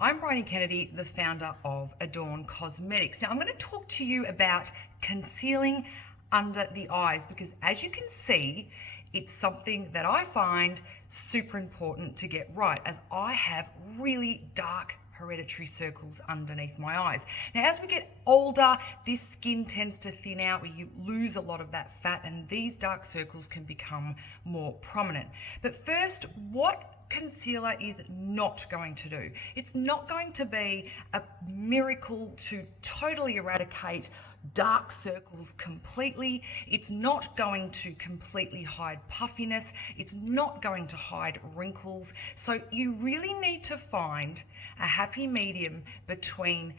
I'm Briony Kennedy, the founder of Adorn Cosmetics. Now I'm going to talk to you about concealing under the eyes because as you can see, it's something that I find super important to get right as I have really dark hereditary circles underneath my eyes. Now as we get older, this skin tends to thin out where you lose a lot of that fat and these dark circles can become more prominent. But first, what concealer is not going to do. It's not going to be a miracle to totally eradicate dark circles completely. It's not going to completely hide puffiness. It's not going to hide wrinkles. So you really need to find a happy medium between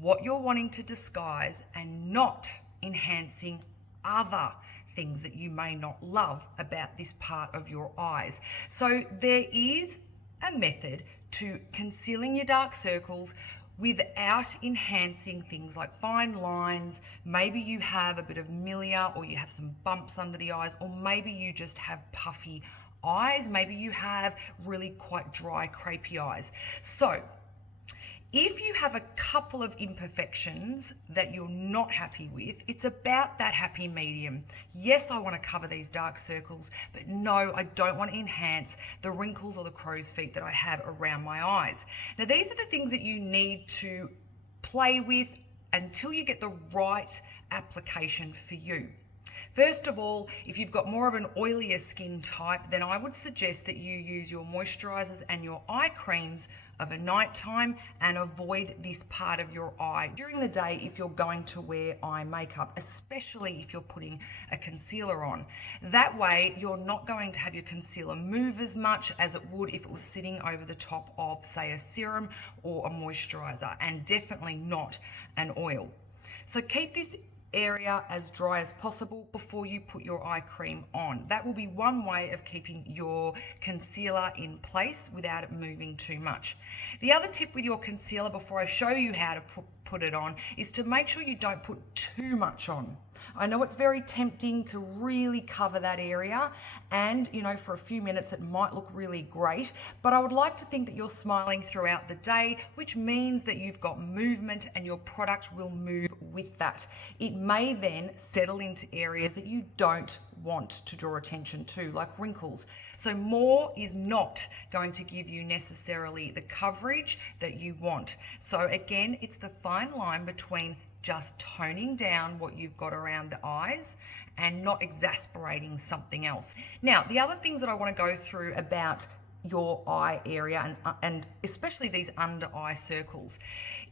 what you're wanting to disguise and not enhancing other things that you may not love about this part of your eyes. So there is a method to concealing your dark circles without enhancing things like fine lines. Maybe you have a bit of milia or you have some bumps under the eyes, or maybe you just have puffy eyes. Maybe you have really quite dry, crepey eyes. So if you have a couple of imperfections that you're not happy with, it's about that happy medium. Yes, I want to cover these dark circles, but no, I don't want to enhance the wrinkles or the crow's feet that I have around my eyes. Now, these are the things that you need to play with until you get the right application for you. First of all, if you've got more of an oilier skin type, then I would suggest that you use your moisturizers and your eye creams of a night time and avoid this part of your eye during the day if you're going to wear eye makeup, especially if you're putting a concealer on. That way, you're not going to have your concealer move as much as it would if it was sitting over the top of, say, a serum or a moisturizer, and definitely not an oil. So keep this area as dry as possible before you put your eye cream on. That will be one way of keeping your concealer in place without it moving too much. The other tip with your concealer before I show you how to put it on is to make sure you don't put too much on. I know it's very tempting to really cover that area and, you know, for a few minutes it might look really great, but I would like to think that you're smiling throughout the day, which means that you've got movement and your product will move with that. It may then settle into areas that you don't want to draw attention to, like wrinkles. So more is not going to give you necessarily the coverage that you want. So again, it's the fine line between just toning down what you've got around the eyes and not exasperating something else. Now, the other things that I want to go through about your eye area and especially these under eye circles.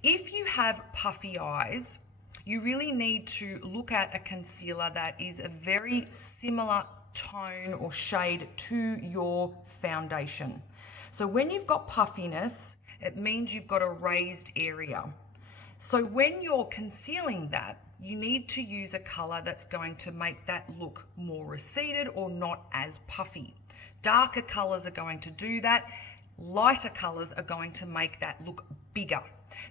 If you have puffy eyes, you really need to look at a concealer that is a very similar tone or shade to your foundation. So when you've got puffiness, it means you've got a raised area. So when you're concealing that, you need to use a color that's going to make that look more receded or not as puffy. Darker colors are going to do that. Lighter colors are going to make that look bigger.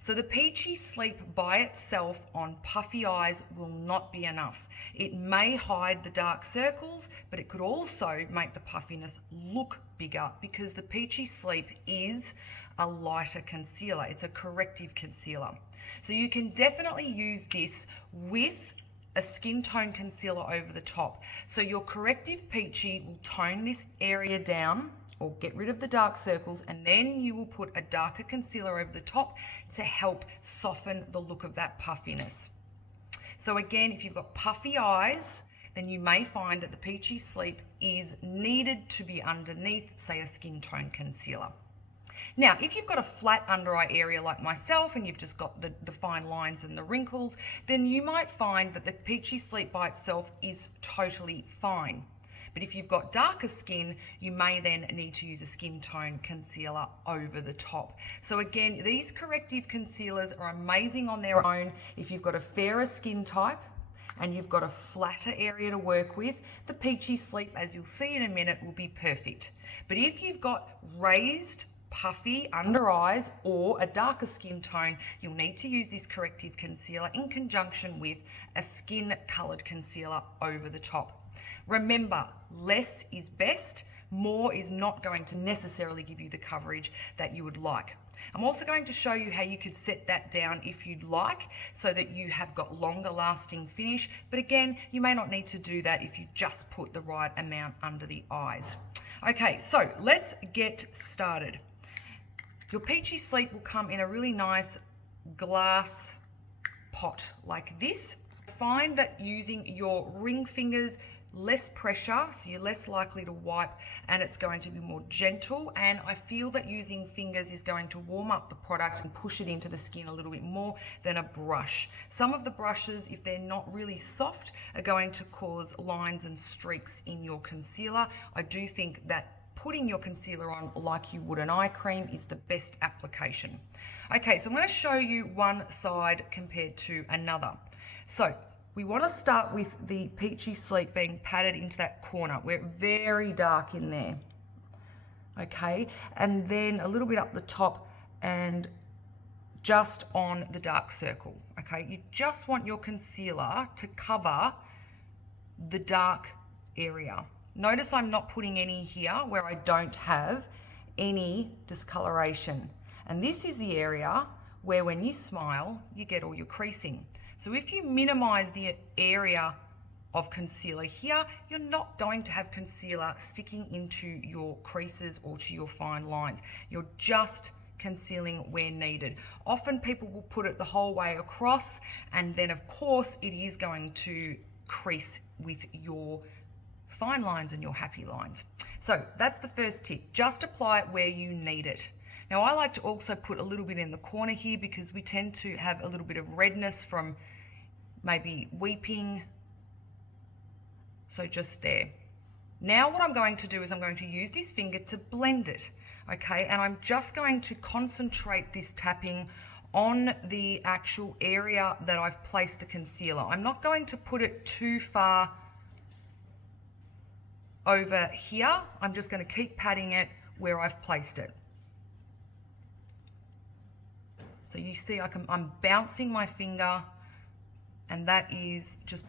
So the Peachy Sleep by itself on puffy eyes will not be enough. It may hide the dark circles, but it could also make the puffiness look bigger because the Peachy Sleep is a lighter concealer. It's a corrective concealer. So you can definitely use this with a skin tone concealer over the top. So your corrective Peachy will tone this area down or get rid of the dark circles, and then you will put a darker concealer over the top to help soften the look of that puffiness. So again, if you've got puffy eyes, then you may find that the Peachy Sleep is needed to be underneath, say, a skin tone concealer. Now, if you've got a flat under eye area like myself and you've just got the fine lines and the wrinkles, then you might find that the Peachy Sleep by itself is totally fine. But if you've got darker skin, you may then need to use a skin tone concealer over the top. So again, these corrective concealers are amazing on their own. If you've got a fairer skin type and you've got a flatter area to work with, the Peachy Sleep, as you'll see in a minute, will be perfect. But if you've got raised, puffy under eyes or a darker skin tone, you'll need to use this corrective concealer in conjunction with a skin colored concealer over the top. Remember, less is best. More is not going to necessarily give you the coverage that you would like. I'm also going to show you how you could set that down if you'd like, so that you have got longer lasting finish. But again, you may not need to do that if you just put the right amount under the eyes. Okay, so let's get started. Your Peachy Sleep will come in a really nice glass pot like this. Find that using your ring fingers, less pressure, so you're less likely to wipe, and it's going to be more gentle. And I feel that using fingers is going to warm up the product and push it into the skin a little bit more than a brush. Some of the brushes, if they're not really soft, are going to cause lines and streaks in your concealer. I do think that putting your concealer on like you would an eye cream is the best application. Okay, so I'm going to show you one side compared to another. So we want to start with the Peachy Sleep being patted into that corner. We're very dark in there. Okay, and then a little bit up the top and just on the dark circle. Okay, you just want your concealer to cover the dark area. Notice I'm not putting any here where I don't have any discoloration. And this is the area where when you smile, you get all your creasing. So if you minimize the area of concealer here, you're not going to have concealer sticking into your creases or to your fine lines. You're just concealing where needed. Often people will put it the whole way across, and then of course it is going to crease with your fine lines and your happy lines. So that's the first tip. Just apply it where you need it. Now I like to also put a little bit in the corner here because we tend to have a little bit of redness from maybe weeping. So just there. Now what I'm going to do is I'm going to use this finger to blend it. Okay, and I'm just going to concentrate this tapping on the actual area that I've placed the concealer. I'm not going to put it too far over here. I'm just going to keep patting it where I've placed it. So you see I'm bouncing my finger, and that is just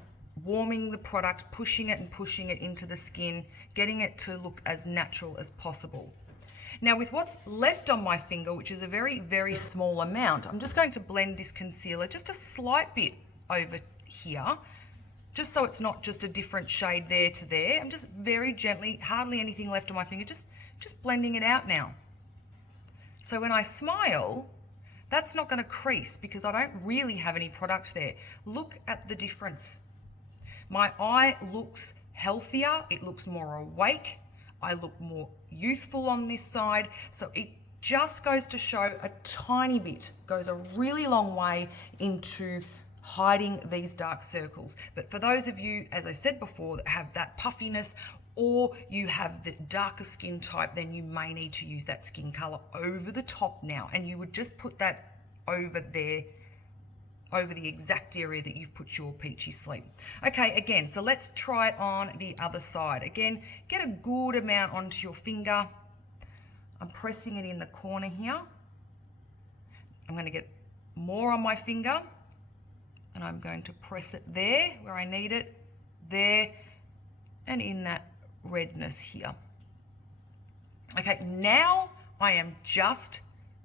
warming the product, pushing it and pushing it into the skin, getting it to look as natural as possible. Now with what's left on my finger, which is a very, very small amount, I'm just going to blend this concealer just a slight bit over here, just so it's not just a different shade there to there. I'm just very gently, hardly anything left on my finger, just blending it out now. So when I smile, that's not going to crease because I don't really have any product there. Look at the difference. My eye looks healthier, it looks more awake, I look more youthful on this side. So it just goes to show a tiny bit, goes a really long way into hiding these dark circles. But for those of you, as I said before, that have that puffiness, or you have the darker skin type, then you may need to use that skin color over the top now, and you would just put that over there, over the exact area that you've put your Peachy Sleep. Okay, again, so let's try it on the other side. Again, get a good amount onto your finger. I'm pressing it in the corner here. I'm going to get more on my finger, and I'm going to press it there where I need it, there, and in that redness here. Okay, now I am just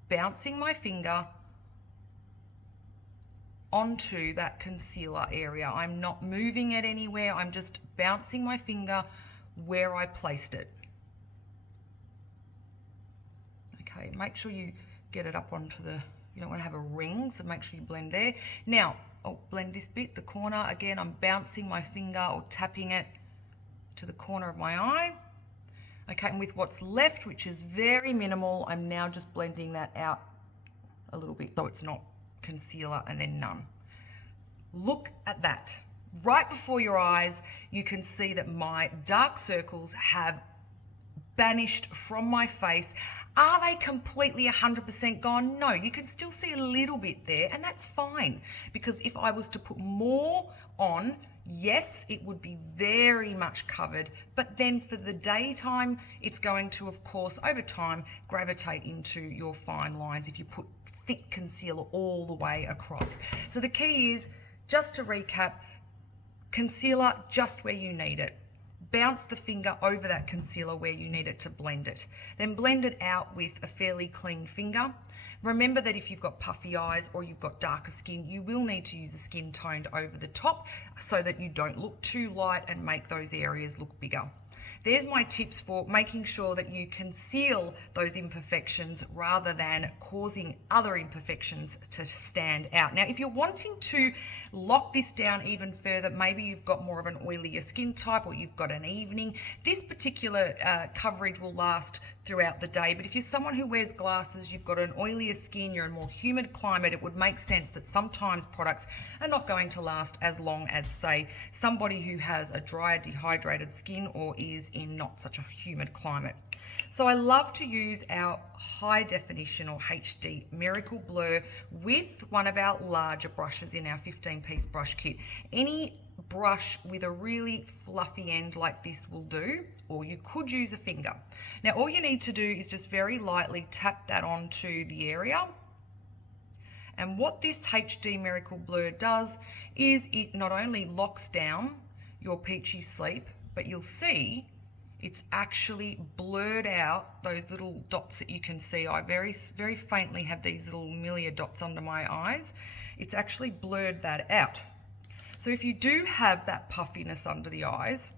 bouncing my finger onto that concealer area. I'm not moving it anywhere. I'm just bouncing my finger where I placed it. Okay, make sure you get it up onto the, you don't want to have a ring, so make sure you blend there. Now, I'll blend this bit, the corner. Again, I'm bouncing my finger or tapping it to the corner of my eye. Okay, and with what's left, which is very minimal, I'm now just blending that out a little bit so it's not concealer and then none. Look at that. Right before your eyes, you can see that my dark circles have banished from my face. Are they completely 100% gone? No, you can still see a little bit there, and that's fine, because if I was to put more on, yes, it would be very much covered, but then for the daytime, it's going to, of course, over time, gravitate into your fine lines if you put thick concealer all the way across. So the key is, just to recap, concealer just where you need it. bounce the finger over that concealer where you need it to blend it. Then blend it out with a fairly clean finger. Remember that if you've got puffy eyes or you've got darker skin, you will need to use a skin toned over the top so that you don't look too light and make those areas look bigger. There's my tips for making sure that you conceal those imperfections rather than causing other imperfections to stand out. Now, if you're wanting to lock this down even further, maybe you've got more of an oilier skin type or you've got an evening, this particular coverage will last throughout the day. But if you're someone who wears glasses, you've got an oilier skin, you're in a more humid climate, it would make sense that sometimes products are not going to last as long as, say, somebody who has a drier, dehydrated skin or is in not such a humid climate. So I love to use our high definition or HD Miracle Blur with one of our larger brushes in our 15-piece brush kit. Any brush with a really fluffy end like this will do, or you could use a finger. Now all you need to do is just very lightly tap that onto the area. And what this HD Miracle Blur does is it not only locks down your peachy sleep, but you'll see it's actually blurred out those little dots that you can see. I very faintly have these little milia dots under my eyes. It's actually blurred that out. So if you do have that puffiness under the eyes,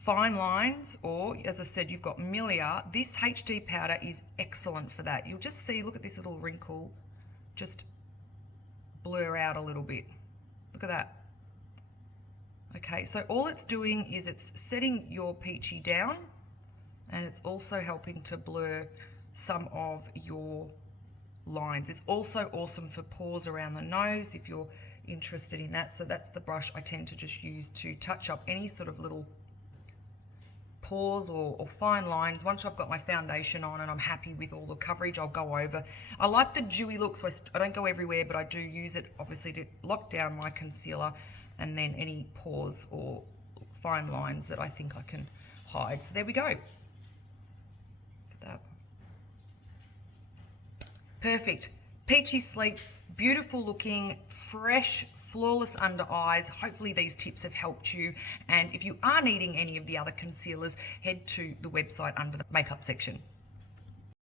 fine lines, or as I said, you've got milia, this HD powder is excellent for that. You'll just see, look at this little wrinkle, just blur out a little bit. Look at that. Okay, so all it's doing is it's setting your peachy down, and it's also helping to blur some of your lines. It's also awesome for pores around the nose if you're interested in that. So that's the brush I tend to just use to touch up any sort of little pores or fine lines. Once I've got my foundation on and I'm happy with all the coverage, I'll go over. I like the dewy look, so I don't go everywhere, but I do use it obviously to lock down my concealer and then any pores or fine lines that I think I can hide. So there we go. Look at that. Perfect. Peachy sleep, beautiful looking, fresh, flawless under eyes. Hopefully these tips have helped you. And if you are needing any of the other concealers, head to the website under the makeup section.